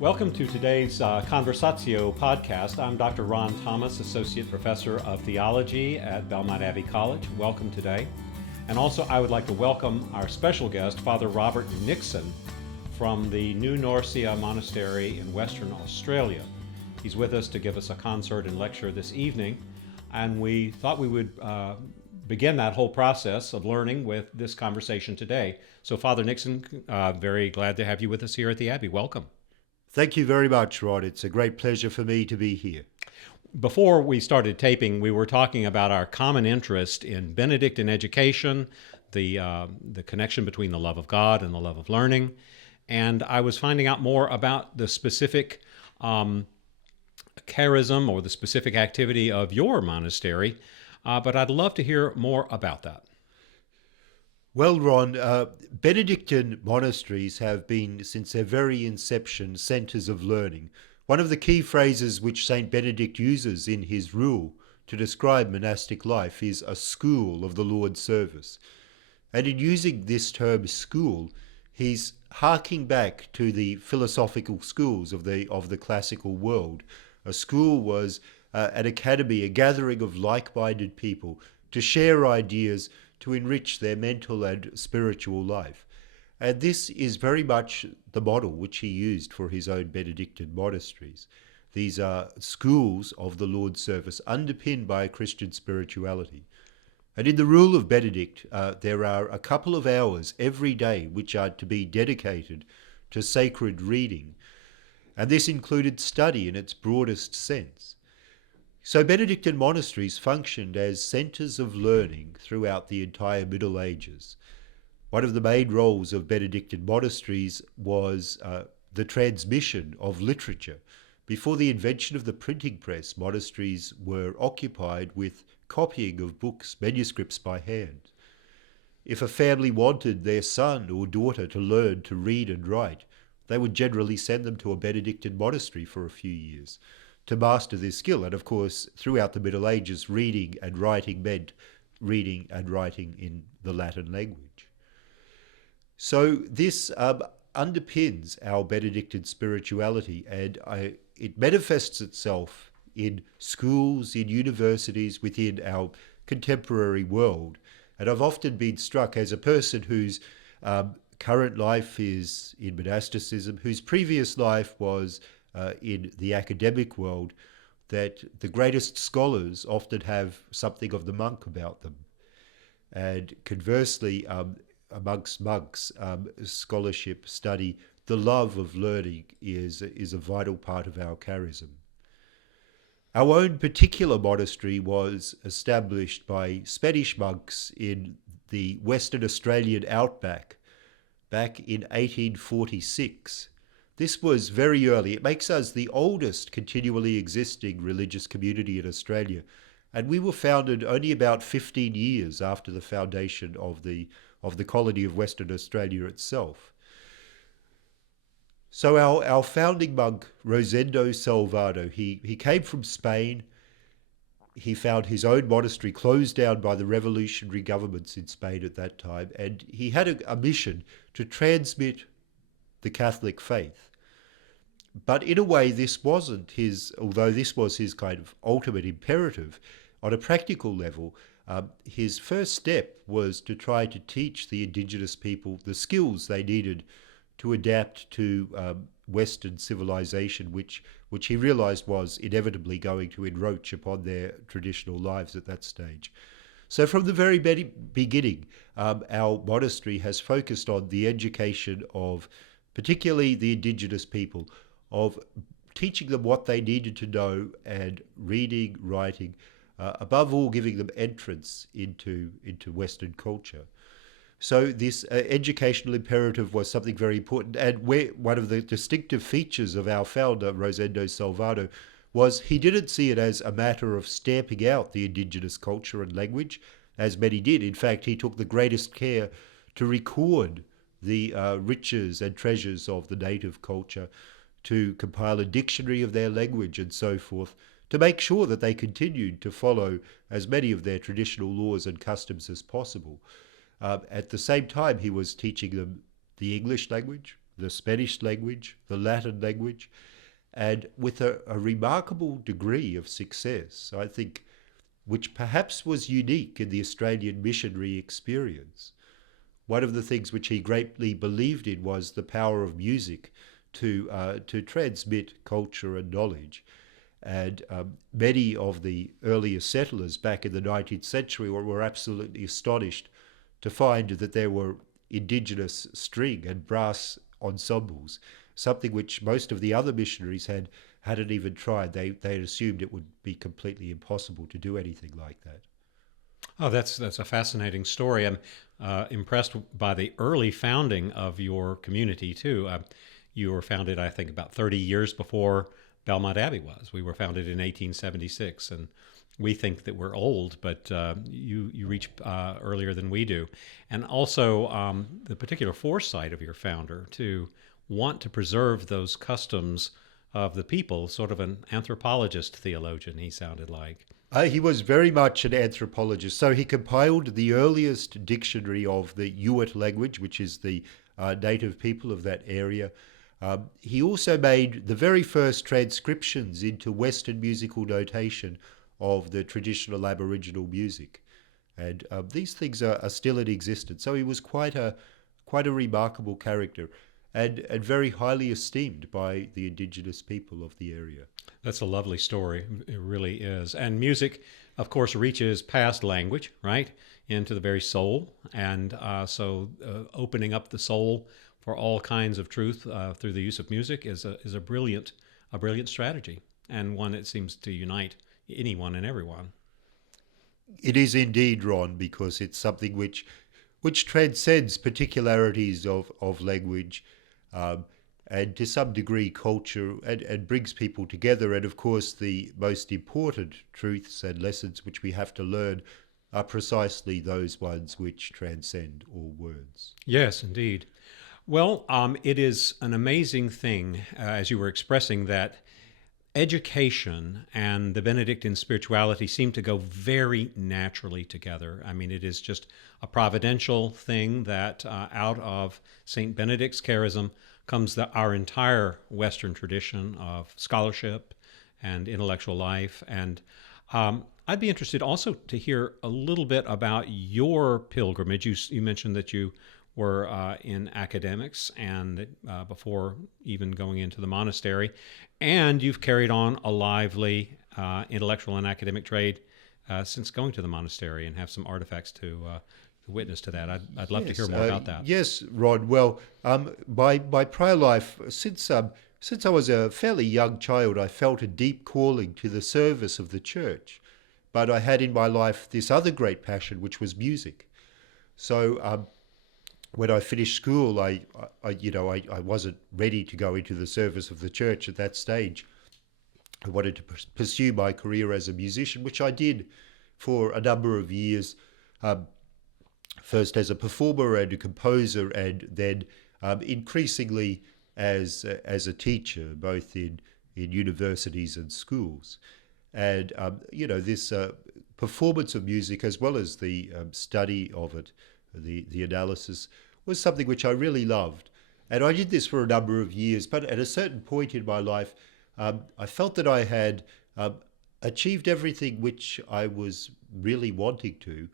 Welcome to today's Conversatio podcast. I'm Dr. Ron Thomas, Associate Professor of Theology at Belmont Abbey College. Welcome today. And also I would like to welcome our special guest, Father Robert Nixon from the New Norcia Monastery in Western Australia. He's with us to give us a concert and lecture this evening, and we thought we would begin that whole process of learning with this conversation today. So Father Nixon, very glad to have you with us here at the Abbey. Welcome. Thank you very much, Rod. It's a great pleasure for me to be here. Before we started taping, we were talking about our common interest in Benedictine education, the connection between the love of God and the love of learning. And I was finding out more about the specific charism or the specific activity of your monastery, but I'd love to hear more about that. Well, Ron, Benedictine monasteries have been, since their very inception, centers of learning. One of the key phrases which Saint Benedict uses in his rule to describe monastic life is a school of the Lord's service. And in using this term school, he's harking back to the philosophical schools of the classical world. A school was an academy, a gathering of like-minded people to share ideas, to enrich their mental and spiritual life. And this is very much the model which he used for his own Benedictine monasteries. These are schools of the Lord's service underpinned by a Christian spirituality. And in the rule of Benedict, there are a couple of hours every day which are to be dedicated to sacred reading. And this included study in its broadest sense. So Benedictine monasteries functioned as centers of learning throughout the entire Middle Ages. One of the main roles of Benedictine monasteries was the transmission of literature. Before the invention of the printing press, monasteries were occupied with copying of books, manuscripts by hand. If a family wanted their son or daughter to learn to read and write, they would generally send them to a Benedictine monastery for a few years to master this skill. And of course, throughout the Middle Ages, reading and writing meant reading and writing in the Latin language. So this underpins our Benedictine spirituality, and it manifests itself in schools, in universities, within our contemporary world. And I've often been struck as a person whose current life is in monasticism, whose previous life was in the academic world, that the greatest scholars often have something of the monk about them. And conversely, amongst monks, scholarship, study, the love of learning is a vital part of our charism. Our own particular monastery was established by Spanish monks in the Western Australian outback back in 1846. This was very early. It makes us the oldest continually existing religious community in Australia, and we were founded only about 15 years after the foundation of the colony of Western Australia itself. So our founding monk, Rosendo Salvado, he came from Spain. He found his own monastery closed down by the revolutionary governments in Spain at that time, and he had a mission to transmit the Catholic faith. But in a way, this wasn't his, although this was his kind of ultimate imperative, on a practical level, his first step was to try to teach the indigenous people the skills they needed to adapt to Western civilization, which he realized was inevitably going to encroach upon their traditional lives at that stage. So from the very beginning, our monastery has focused on the education of particularly the indigenous people, of teaching them what they needed to know and reading, writing, above all giving them entrance into Western culture. So this educational imperative was something very important, and one of the distinctive features of our founder, Rosendo Salvado, was he didn't see it as a matter of stamping out the indigenous culture and language, as many did. In fact, he took the greatest care to record the riches and treasures of the native culture, to compile a dictionary of their language and so forth, to make sure that they continued to follow as many of their traditional laws and customs as possible. At the same time, he was teaching them the English language, the Spanish language, the Latin language, and with a remarkable degree of success, I think, which perhaps was unique in the Australian missionary experience. One of the things which he greatly believed in was the power of music to transmit culture and knowledge. And many of the earlier settlers back in the 19th century were absolutely astonished to find that there were indigenous string and brass ensembles, something which most of the other missionaries hadn't even tried. They had assumed it would be completely impossible to do anything like that. Oh, that's a fascinating story. I'm impressed by the early founding of your community too. You were founded, I think, about 30 years before Belmont Abbey was. We were founded in 1876, and we think that we're old, but you reach earlier than we do. And also the particular foresight of your founder to want to preserve those customs of the people, sort of an anthropologist theologian, he sounded like. He was very much an anthropologist. So he compiled the earliest dictionary of the Yuit language, which is the native people of that area. He also made the very first transcriptions into Western musical notation of the traditional Aboriginal music. And these things are still in existence. So he was quite a remarkable character and very highly esteemed by the indigenous people of the area. That's a lovely story. It really is. And music, of course, reaches past language, right, into the very soul. And so opening up the soul for all kinds of truth through the use of music is a brilliant strategy, and one that seems to unite anyone and everyone. It is indeed, Ron, because it's something which transcends particularities of language, and to some degree culture, and brings people together. And of course, the most important truths and lessons which we have to learn are precisely those ones which transcend all words. Yes, indeed. Well, it is an amazing thing, as you were expressing, that education and the Benedictine spirituality seem to go very naturally together. I mean, it is just a providential thing that out of St. Benedict's charism comes our entire Western tradition of scholarship and intellectual life. And I'd be interested also to hear a little bit about your pilgrimage. You mentioned that you were in academics and before even going into the monastery, and you've carried on a lively intellectual and academic trade since going to the monastery, and have some artifacts to witness to that. I'd love to hear more about that. Yes, Rod. Well, my prior life, since I was a fairly young child, I felt a deep calling to the service of the church, but I had in my life this other great passion, which was music. So when I finished school, I wasn't ready to go into the service of the church at that stage. I wanted to pursue my career as a musician, which I did for a number of years, first as a performer and a composer, and then increasingly as a teacher, both in universities and schools. And this performance of music, as well as the study of it, the analysis, was something which I really loved. And I did this for a number of years, but at a certain point in my life, I felt that I had achieved everything which I was really wanting to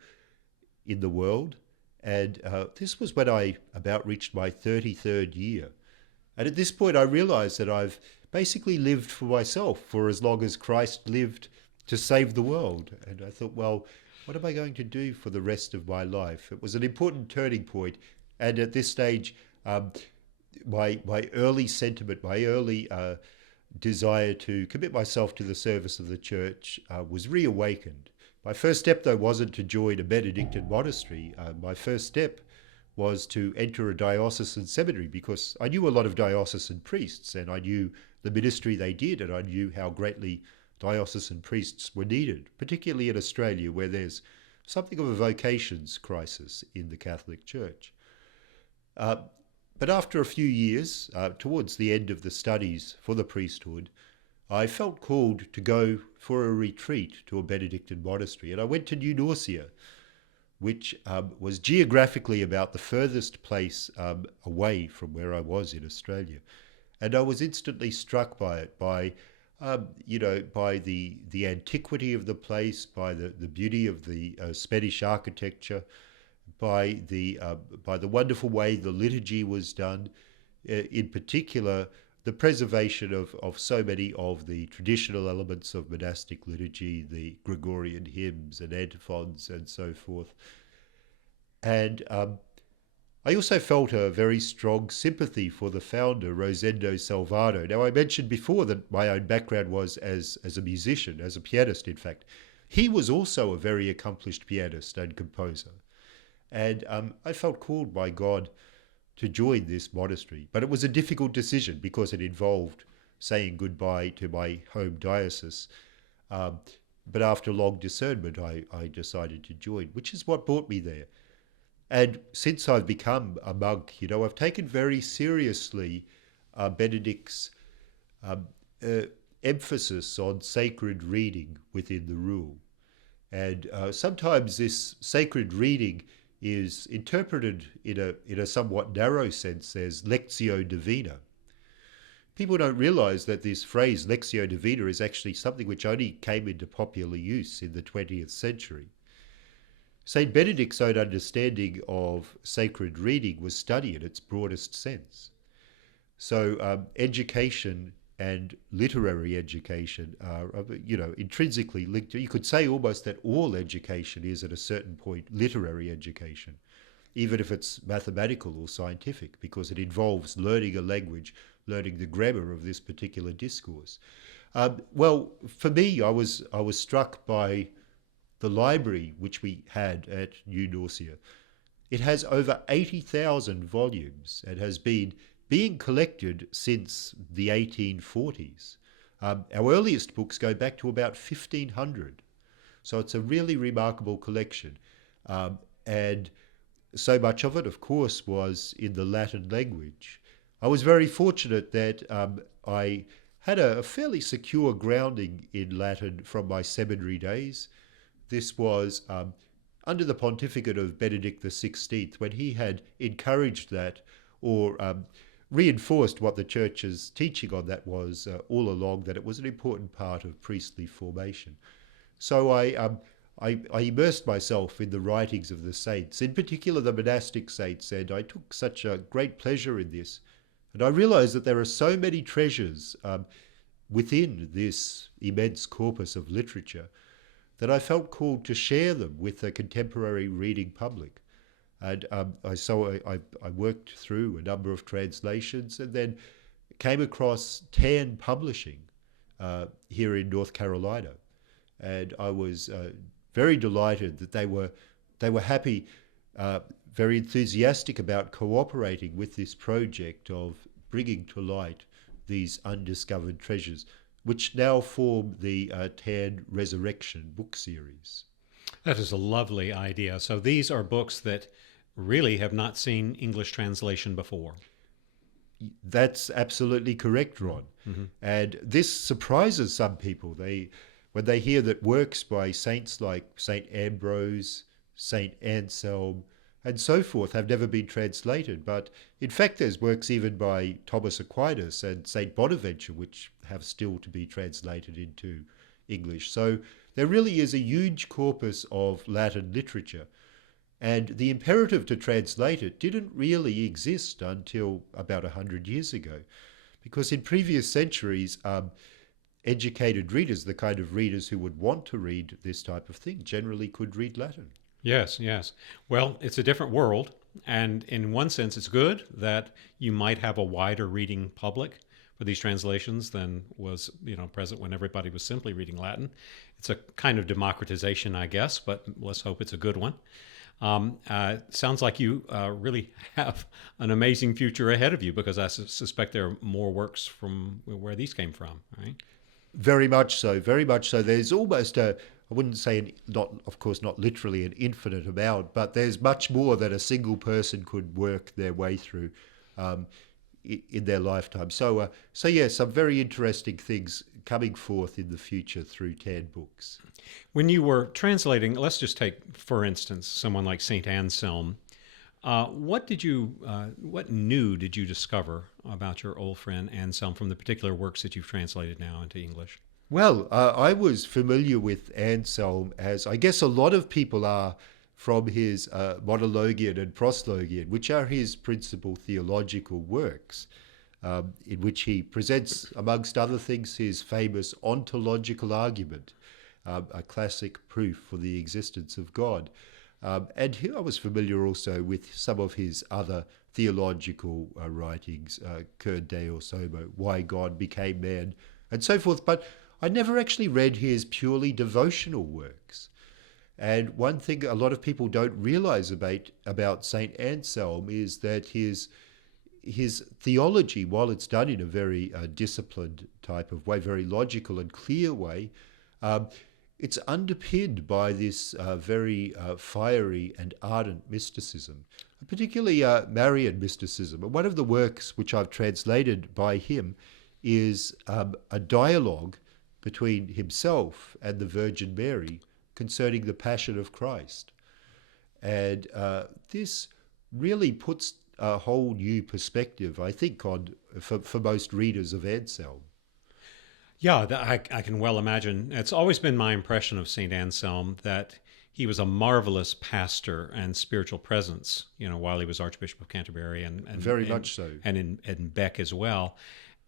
in the world. And this was when I about reached my 33rd year. And at this point, I realized that I've basically lived for myself for as long as Christ lived to save the world. And I thought, well, what am I going to do for the rest of my life? It was an important turning point. And at this stage, my early sentiment, my early desire to commit myself to the service of the church was reawakened. My first step, though, wasn't to join a Benedictine monastery. My first step was to enter a diocesan seminary, because I knew a lot of diocesan priests, and I knew the ministry they did, and I knew how greatly diocesan priests were needed, particularly in Australia, where there's something of a vocations crisis in the Catholic Church. But after a few years, towards the end of the studies for the priesthood, I felt called to go for a retreat to a Benedictine monastery, and I went to New Norcia. which was geographically about the furthest place away from where I was in Australia. And I was instantly struck by it, by the antiquity of the place, by the beauty of the Spanish architecture, by the wonderful way the liturgy was done, in particular the preservation of so many of the traditional elements of monastic liturgy, the Gregorian hymns and antiphons and so forth. And I also felt a very strong sympathy for the founder, Rosendo Salvado. Now, I mentioned before that my own background was as a musician, as a pianist, in fact. He was also a very accomplished pianist and composer. And I felt called by God to join this monastery. But it was a difficult decision because it involved saying goodbye to my home diocese. But after long discernment, I decided to join, which is what brought me there. And since I've become a monk, I've taken very seriously Benedict's emphasis on sacred reading within the rule. And sometimes this sacred reading is interpreted in a somewhat narrow sense as Lectio Divina. People don't realize that this phrase, Lectio Divina, is actually something which only came into popular use in the 20th century. St. Benedict's own understanding of sacred reading was study in its broadest sense. So education and literary education are, intrinsically linked. You could say almost that all education is at a certain point literary education, even if it's mathematical or scientific, because it involves learning a language, learning the grammar of this particular discourse. Well, for me, I was struck by the library which we had at New Norcia. It has over 80,000 volumes and has been being collected since the 1840s. Our earliest books go back to about 1500. So it's a really remarkable collection. And so much of it, of course, was in the Latin language. I was very fortunate that I had a fairly secure grounding in Latin from my seminary days. This was under the pontificate of Benedict XVI, when he had encouraged that, or reinforced what the Church's teaching on that was all along, that it was an important part of priestly formation. So I immersed myself in the writings of the saints, in particular the monastic saints, and I took such a great pleasure in this. And I realized that there are so many treasures within this immense corpus of literature that I felt called to share them with the contemporary reading public. And I worked through a number of translations and then came across Tan Publishing here in North Carolina. And I was very delighted that they were happy, very enthusiastic about cooperating with this project of bringing to light these undiscovered treasures, which now form the Tan Resurrection book series. That is a lovely idea. So these are books that really have not seen English translation before. That's absolutely correct, Ron. Mm-hmm. And this surprises some people. When they hear that works by saints like St. Ambrose, St. Anselm, and so forth have never been translated. But in fact, there's works even by Thomas Aquinas and St. Bonaventure, which have still to be translated into English. So there really is a huge corpus of Latin literature. And the imperative to translate it didn't really exist until about 100 years ago. Because in previous centuries, educated readers, the kind of readers who would want to read this type of thing, generally could read Latin. Yes, yes. Well, it's a different world. And in one sense, it's good that you might have a wider reading public for these translations than was, present when everybody was simply reading Latin. It's a kind of democratization, I guess, but let's hope it's a good one. Sounds like you really have an amazing future ahead of you, because I suspect there are more works from where these came from, right? Very much so, very much so. There's almost I wouldn't say, of course, not literally an infinite amount, but there's much more that a single person could work their way through in their lifetime. So yeah, some very interesting things coming forth in the future through 10 books. When you were translating, let's just take, for instance, someone like St. Anselm. What new did you discover about your old friend Anselm from the particular works that you've translated now into English? Well, I was familiar with Anselm, as I guess a lot of people are, from his Monologion and Proslogion, which are his principal theological works, in which he presents, amongst other things, his famous ontological argument, a classic proof for the existence of God. And here I was familiar also with some of his other theological writings, Cur Deus Homo, Why God Became Man, and so forth. But I never actually read his purely devotional works. And one thing a lot of people don't realize about St. Anselm is that his theology, while it's done in a very disciplined type of way, very logical and clear way, it's underpinned by this very fiery and ardent mysticism, particularly Marian mysticism. And one of the works which I've translated by him is a dialogue between himself and the Virgin Mary concerning the Passion of Christ. And this really puts a whole new perspective, I think, for most readers of Anselm. Yeah, I can well imagine. It's always been my impression of St. Anselm that he was a marvelous pastor and spiritual presence, while he was Archbishop of Canterbury and Very much so. And in Bec as well.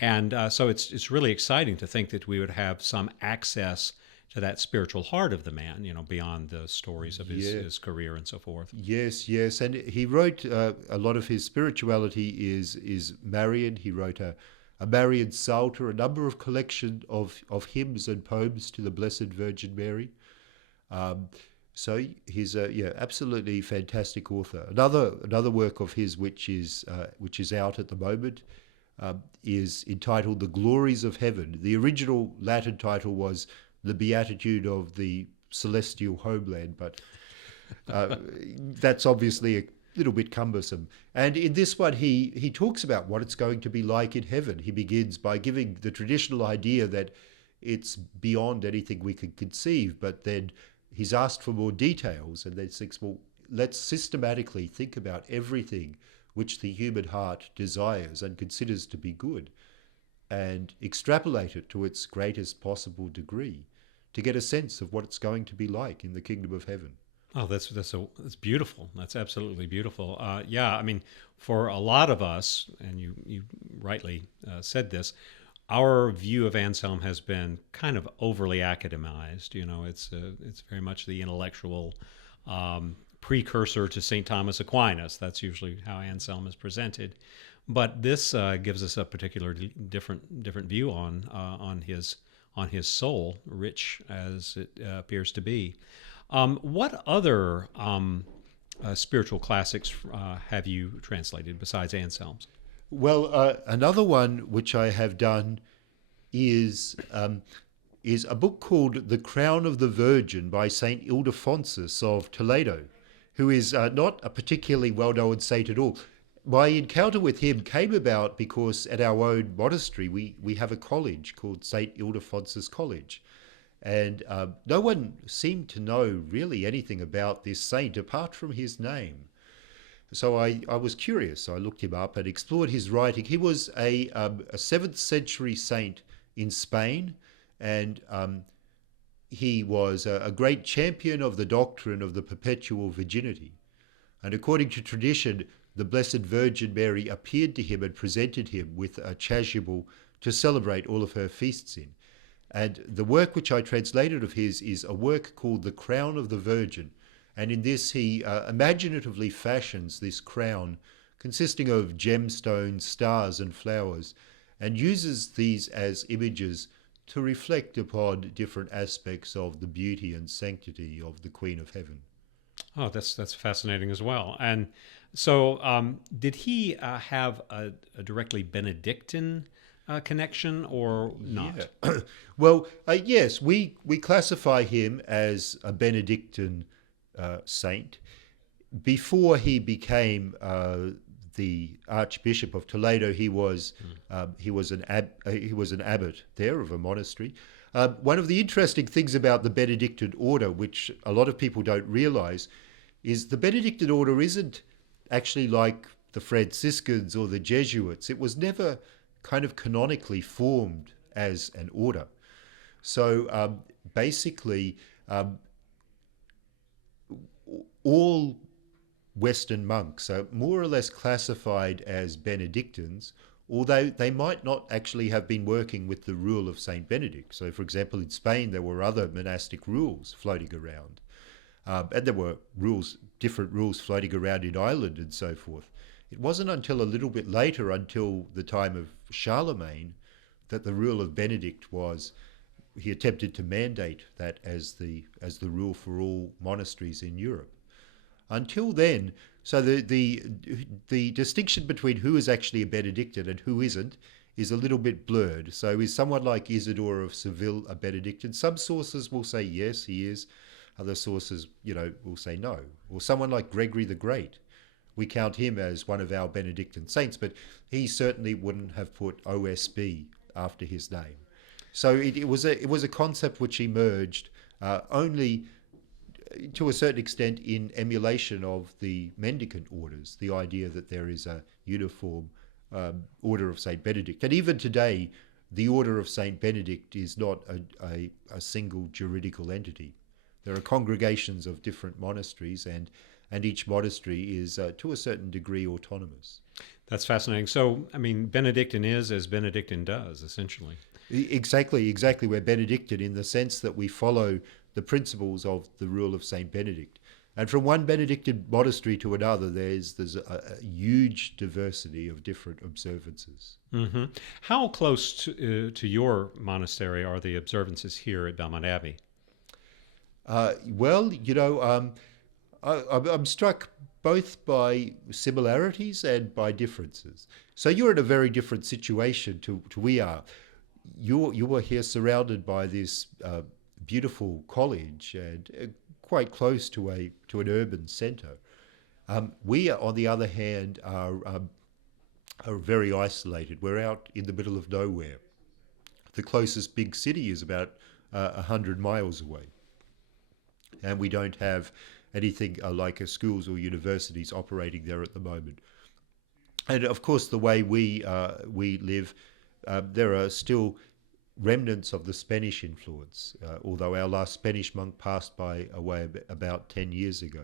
And so it's really exciting to think that we would have some access to that spiritual heart of the man, beyond the stories of his career and so forth. Yes. And he wrote a lot of his spirituality is Marian. He wrote a Marian Psalter, a number of collection of hymns and poems to the Blessed Virgin Mary. So he's a absolutely fantastic author. Another work of his which is out at the moment is entitled The Glories of Heaven. The original Latin title was The Beatitude of the Celestial Homeland, but that's obviously a little bit cumbersome. And in this one, he talks about what it's going to be like in heaven. He begins by giving the traditional idea that it's beyond anything we could conceive, but then he's asked for more details, and then thinks, well, let's systematically think about everything which the human heart desires and considers to be good, and extrapolate it to its greatest possible degree to get a sense of what it's going to be like in the kingdom of heaven. Oh, that's beautiful. That's absolutely beautiful. I mean, for a lot of us, and you rightly said this, our view of Anselm has been kind of overly academized. It's very much the intellectual precursor to St. Thomas Aquinas. That's usually how Anselm is presented. But this gives us a particularly different view on his soul, rich as it appears to be. What other spiritual classics have you translated besides Anselm's? Well, another one which I have done is a book called The Crown of the Virgin by Saint Ildefonsus of Toledo, who is not a particularly well-known saint at all. My encounter with him came about because at our own monastery we have a college called Saint Ildefonsus College. And no one seemed to know really anything about this saint apart from his name. So I was curious. I looked him up and explored his writing. He was a 7th century saint in Spain, and he was a great champion of the doctrine of the perpetual virginity. And according to tradition, the Blessed Virgin Mary appeared to him and presented him with a chasuble to celebrate all of her feasts in. And the work which I translated of his is a work called The Crown of the Virgin. And in this he imaginatively fashions this crown consisting of gemstones, stars and flowers, and uses these as images to reflect upon different aspects of the beauty and sanctity of the Queen of Heaven. Oh, that's fascinating as well. And so did he have a directly Benedictine connection or not? Yeah. Well, yes, we classify him as a Benedictine saint. Before he became the Archbishop of Toledo. He was an abbot there of a monastery. One of the interesting things about the Benedictine order, which a lot of people don't realize, is the Benedictine order isn't actually like the Franciscans or the Jesuits. It was never kind of canonically formed as an order. So basically, all Western monks are more or less classified as Benedictines, although they might not actually have been working with the rule of Saint Benedict. So, for example, in Spain, there were other monastic rules floating around. And there were different rules floating around in Ireland and so forth. It wasn't until a little bit later, until the time of Charlemagne, that the rule of Benedict he attempted to mandate that as the rule for all monasteries in Europe. Until then, so the distinction between who is actually a Benedictine and who isn't is a little bit blurred. So is someone like Isidore of Seville a Benedictine? Some sources will say yes, he is. Other sources, will say no. Or someone like Gregory the Great. We count him as one of our Benedictine saints, but he certainly wouldn't have put O.S.B. after his name. So it was a concept which emerged only to a certain extent in emulation of the mendicant orders, the idea that there is a uniform order of Saint Benedict. And even today, the order of Saint Benedict is not a single juridical entity. There are congregations of different monasteries, and each monastery is to a certain degree autonomous. That's fascinating. So, I mean, Benedictine is as Benedictine does, essentially. Exactly. We're Benedictine in the sense that we follow the principles of the rule of Saint Benedict. And from one Benedictine monastery to another, there's a huge diversity of different observances. Mm-hmm. How close to your monastery are the observances here at Belmont Abbey? I'm struck both by similarities and by differences. So you're in a very different situation to we are. You are here surrounded by this beautiful college and quite close to an urban centre. We, on the other hand, are very isolated. We're out in the middle of nowhere. The closest big city is about 100 miles away. And we don't have anything like schools or universities operating there at the moment. And of course, the way we live, there are still remnants of the Spanish influence, although our last Spanish monk passed away about 10 years ago.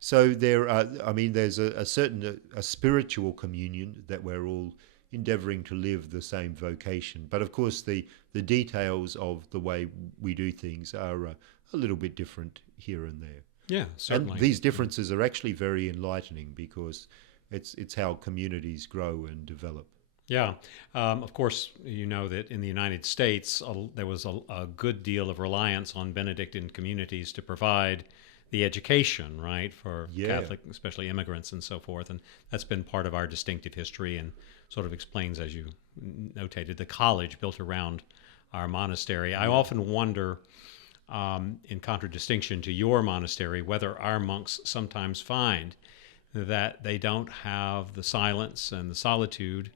So there's a certain spiritual communion that we're all endeavouring to live the same vocation. But of course, the details of the way we do things are a little bit different here and there. Yeah, certainly. And these differences are actually very enlightening because it's how communities grow and develop. Yeah. Of course, you know that in the United States, there was a good deal of reliance on Benedictine communities to provide the education, right, for Catholic, especially immigrants and so forth. And that's been part of our distinctive history and sort of explains, as you notated, the college built around our monastery. I often wonder, in contradistinction to your monastery, whether our monks sometimes find that they don't have the silence and the solitude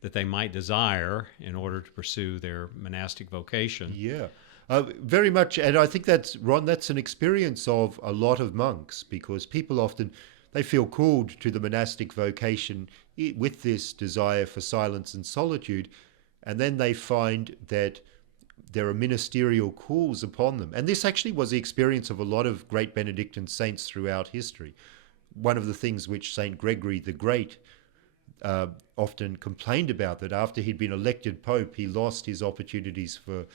that they might desire in order to pursue their monastic vocation. Yeah, very much. And I think that's an experience of a lot of monks, because people often, they feel called to the monastic vocation with this desire for silence and solitude, and then they find that there are ministerial calls upon them. And this actually was the experience of a lot of great Benedictine saints throughout history. One of the things which St. Gregory the Great often complained about, that after he'd been elected Pope, he lost his opportunities for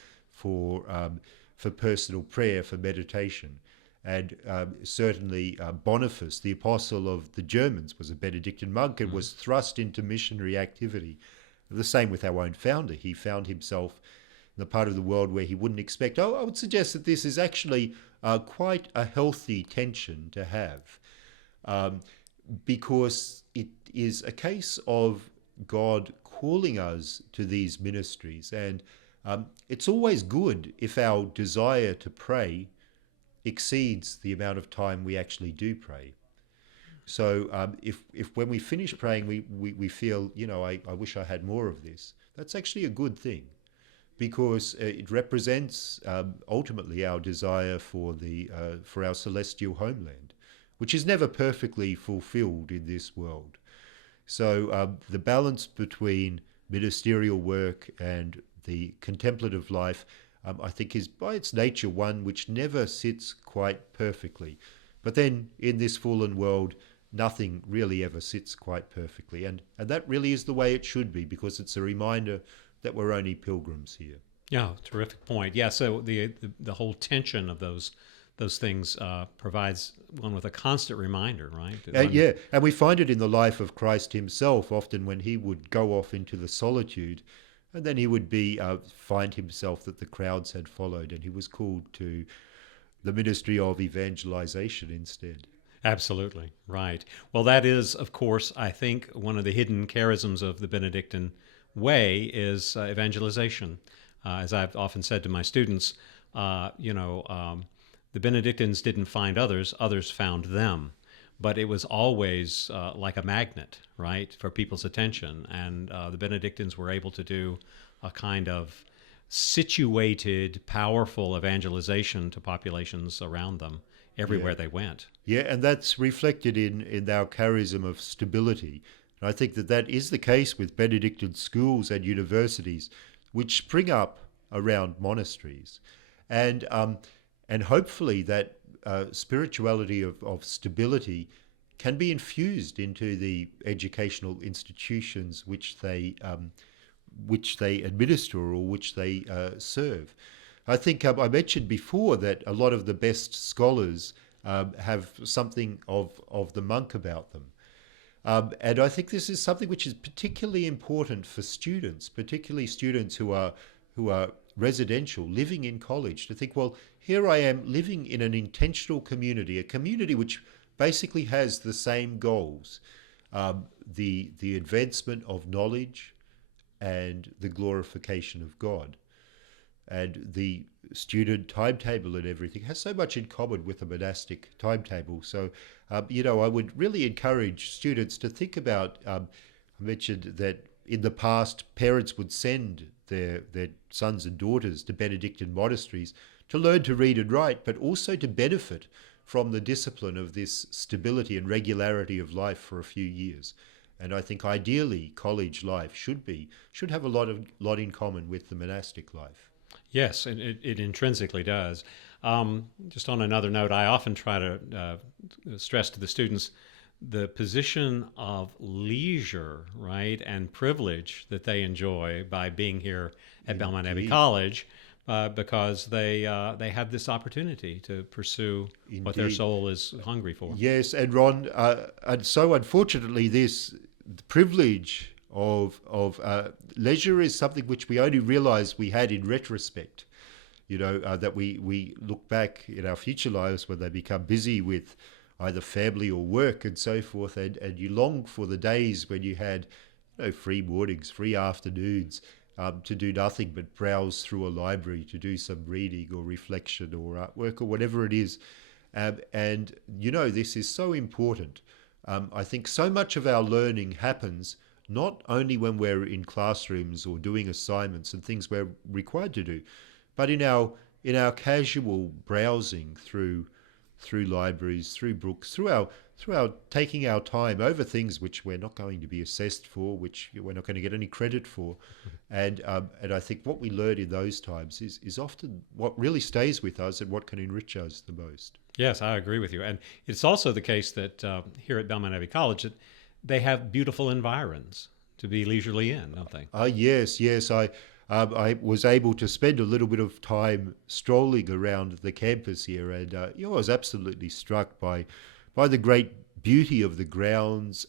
personal prayer, for meditation. And certainly Boniface, the apostle of the Germans, was a Benedictine monk and was thrust into missionary activity. The same with our own founder. He found himself in the part of the world where he wouldn't expect. I would suggest that this is actually quite a healthy tension to have, because it is a case of God calling us to these ministries. And it's always good if our desire to pray exceeds the amount of time we actually do pray. So if when we finish praying, we feel, I wish I had more of this, that's actually a good thing, because it represents ultimately our desire for our celestial homeland, which is never perfectly fulfilled in this world. So the balance between ministerial work and the contemplative life, I think, is by its nature one which never sits quite perfectly. But then in this fallen world, nothing really ever sits quite perfectly. And that really is the way it should be, because it's a reminder that we're only pilgrims here. Yeah, terrific point. Yeah, so the whole tension of those things provides one with a constant reminder, right? Yeah, and we find it in the life of Christ himself, often when he would go off into the solitude, and then he would find himself that the crowds had followed, and he was called to the ministry of evangelization instead. Absolutely, right. Well, that is, of course, I think one of the hidden charisms of the Benedictine way is evangelization. As I've often said to my students, the Benedictines didn't find others, others found them. But it was always like a magnet, right, for people's attention. And the Benedictines were able to do a kind of situated, powerful evangelization to populations around them everywhere they went. Yeah, and that's reflected in our charism of stability. And I think that is the case with Benedictine schools and universities, which spring up around monasteries. And hopefully that spirituality of stability can be infused into the educational institutions which they administer or which they serve. I think I mentioned before that a lot of the best scholars have something of the monk about them. And I think this is something which is particularly important for students, particularly students who are residential, living in college, to think, well, here I am living in an intentional community, a community which basically has the same goals, the advancement of knowledge and the glorification of God. And the student timetable and everything has so much in common with the monastic timetable. So, I would really encourage students to think about, I mentioned that in the past, parents would send their sons and daughters to Benedictine monasteries to learn to read and write, but also to benefit from the discipline of this stability and regularity of life for a few years. And I think ideally college life should have a lot in common with the monastic life. Yes, it intrinsically does. Just on another note, I often try to stress to the students the position of leisure, right, and privilege that they enjoy by being here at Belmont Abbey College, because they have this opportunity to pursue what their soul is hungry for. Yes, and Ron, and so unfortunately, the privilege of leisure is something which we only realize we had in retrospect. That we look back in our future lives when they become busy with either family or work and so forth, and you long for the days when you had free mornings, free afternoons, to do nothing but browse through a library, to do some reading or reflection or artwork or whatever it is. And this is so important. I think so much of our learning happens not only when we're in classrooms or doing assignments and things we're required to do, but in our casual browsing through libraries, through books, through our taking our time over things which we're not going to be assessed for, which we're not going to get any credit for. And I think what we learn in those times is often what really stays with us and what can enrich us the most. Yes, I agree with you. And it's also the case that here at Belmont Abbey College, that they have beautiful environs to be leisurely in, don't they? Yes. I was able to spend a little bit of time strolling around the campus here, and I was absolutely struck by the great beauty of the grounds,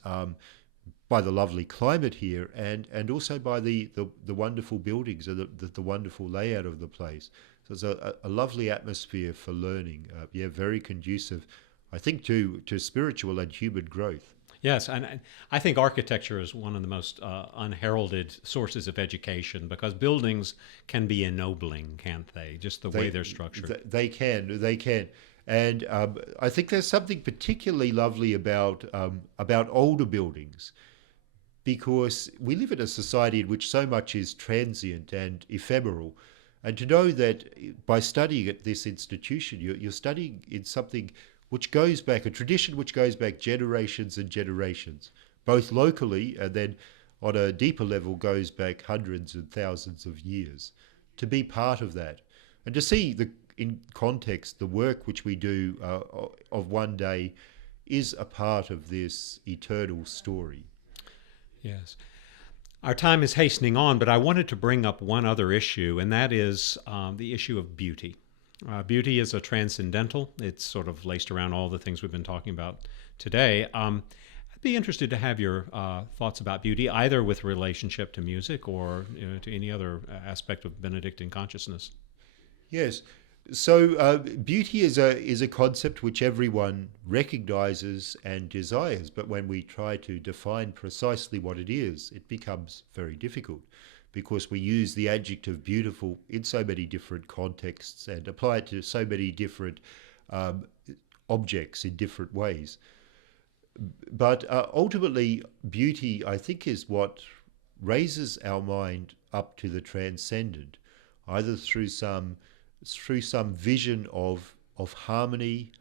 by the lovely climate here, and also by the wonderful buildings and the wonderful layout of the place. So it's a lovely atmosphere for learning. Very conducive, I think, to spiritual and human growth. Yes, and I think architecture is one of the most unheralded sources of education, because buildings can be ennobling, can't they? Just the way they're structured. They can. And I think there's something particularly lovely about older buildings, because we live in a society in which so much is transient and ephemeral. And to know that by studying at this institution, you're studying in something which goes back, a tradition which goes back generations and generations, both locally and then on a deeper level goes back hundreds and thousands of years. To be part of that and to see in context the work which we do of one day is a part of this eternal story. Yes. Our time is hastening on, but I wanted to bring up one other issue, and that is the issue of beauty. Beauty is a transcendental. It's sort of laced around all the things we've been talking about today. I'd be interested to have your thoughts about beauty, either with relationship to music or to any other aspect of Benedictine consciousness. Yes. So beauty is a concept which everyone recognizes and desires, but when we try to define precisely what it is, it becomes very difficult, because we use the adjective beautiful in so many different contexts and apply it to so many different objects in different ways. But ultimately, beauty, I think, is what raises our mind up to the transcendent, either through some vision of harmony,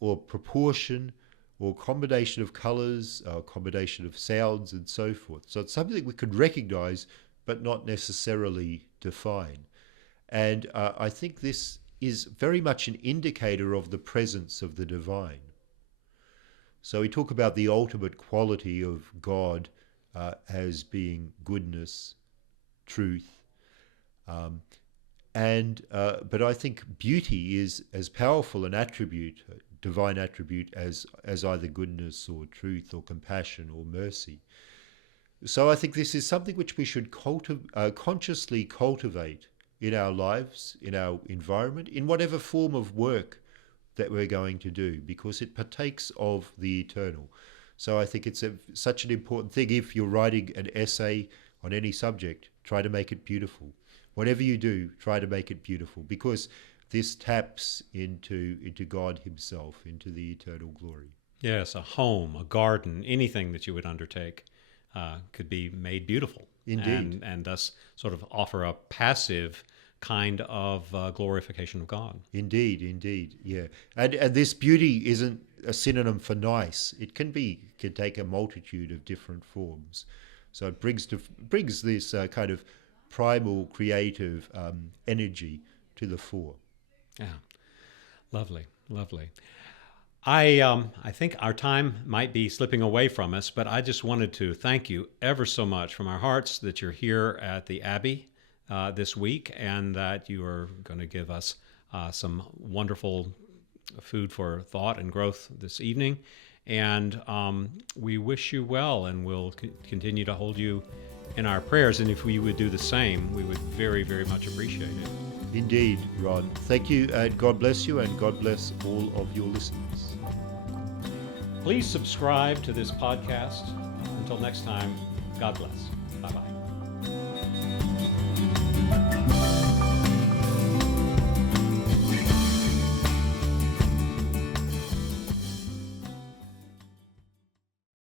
or proportion, or combination of colors, combination of sounds, and so forth. So it's something we could recognize, but not necessarily define. And I think this is very much an indicator of the presence of the divine. So we talk about the ultimate quality of God as being goodness, truth, but I think beauty is as powerful an attribute, a divine attribute, as either goodness or truth or compassion or mercy. So I think this is something which we should consciously cultivate in our lives, in our environment, in whatever form of work that we're going to do, because it partakes of the eternal. So I think it's such an important thing. If you're writing an essay on any subject, try to make it beautiful. Whatever you do, try to make it beautiful, because this taps into God himself, into the eternal glory. Yes, a home, a garden, anything that you would undertake could be made beautiful. Indeed. And thus sort of offer a passive kind of glorification of God. Indeed, yeah. And this beauty isn't a synonym for nice. It can take a multitude of different forms. So it brings this kind of primal creative energy to the fore. Yeah, lovely. I think our time might be slipping away from us, but I just wanted to thank you ever so much from our hearts that you're here at the Abbey this week, and that you are going to give us some wonderful food for thought and growth this evening. And we wish you well, and we'll continue to hold you in our prayers. And if we would do the same, we would very, very much appreciate it. Indeed, Ron. Thank you, and God bless you, and God bless all of your listeners. Please subscribe to this podcast. Until next time, God bless. Bye-bye.